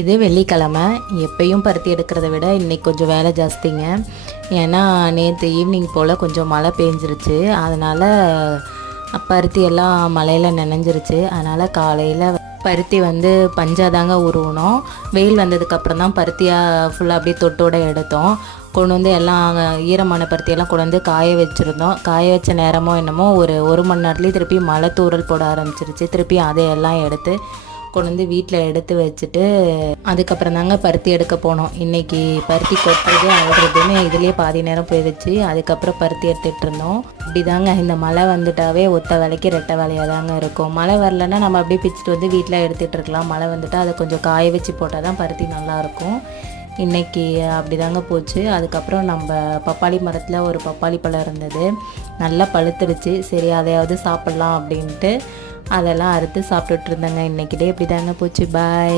இது வெள்ளிக்கிழமை. எப்பயும் பருத்தி எடுக்கிறத விட இன்றைக்கி கொஞ்சம் வேலை ஜாஸ்திங்க. ஏன்னா நேற்று ஈவினிங் போல் கொஞ்சம் மழை பெஞ்சிருச்சு. அதனால் பருத்தி எல்லாம் மழையில் நனைஞ்சிருச்சு. அதனால் காலையில் பருத்தி பஞ்சாதாங்க உருவணும். வெயில் வந்ததுக்கப்புறம் தான் பருத்தியாக ஃபுல்லாக அப்படியே தொட்டோடு எடுத்தோம். கொண்டு வந்து எல்லாம் ஈரமான பருத்தியெல்லாம் கொண்டு வந்து காய வச்சுருந்தோம். காய வச்ச நேரமோ என்னமோ ஒரு மணி நேரத்துலேயே திருப்பி மழை தூறல் போட ஆரம்பிச்சிருச்சு. திருப்பி அதையெல்லாம் எடுத்து கொண்டு வந்து வீட்டில் எடுத்து வச்சுட்டு அதுக்கப்புறம் தாங்க பருத்தி எடுக்க போனோம். இன்றைக்கி பருத்தி கொட்டுறது அழுறதுன்னு இதுலேயே பாதி நேரம் போயிடுச்சு. அதுக்கப்புறம் பருத்தி எடுத்துகிட்டு இருந்தோம். இப்படி தாங்க இந்த மழை வந்துட்டாவே ஒத்த வேலைக்கு ரெட்டை வேலையாக தாங்க இருக்கும். மழை வரலன்னா நம்ம அப்படியே பிச்சுட்டு வந்து வீட்டில் எடுத்துகிட்டு இருக்கலாம். மழை வந்துட்டால் அதை கொஞ்சம் காய வச்சு போட்டால் தான் பருத்தி நல்லாயிருக்கும். இன்றைக்கி அப்படி தாங்க போச்சு. அதுக்கப்புறம் நம்ம பப்பாளி மரத்தில் ஒரு பப்பாளி பழம் இருந்தது, நல்லா பழுத்துருச்சு. சரி அதையாவது சாப்பிட்லாம் அப்படின்ட்டு அதெல்லாம் அறுத்து சாப்பிட்டுட்டு இருந்தேங்க. இன்றைக்கி டே இப்படி தாங்க போச்சு. பாய்.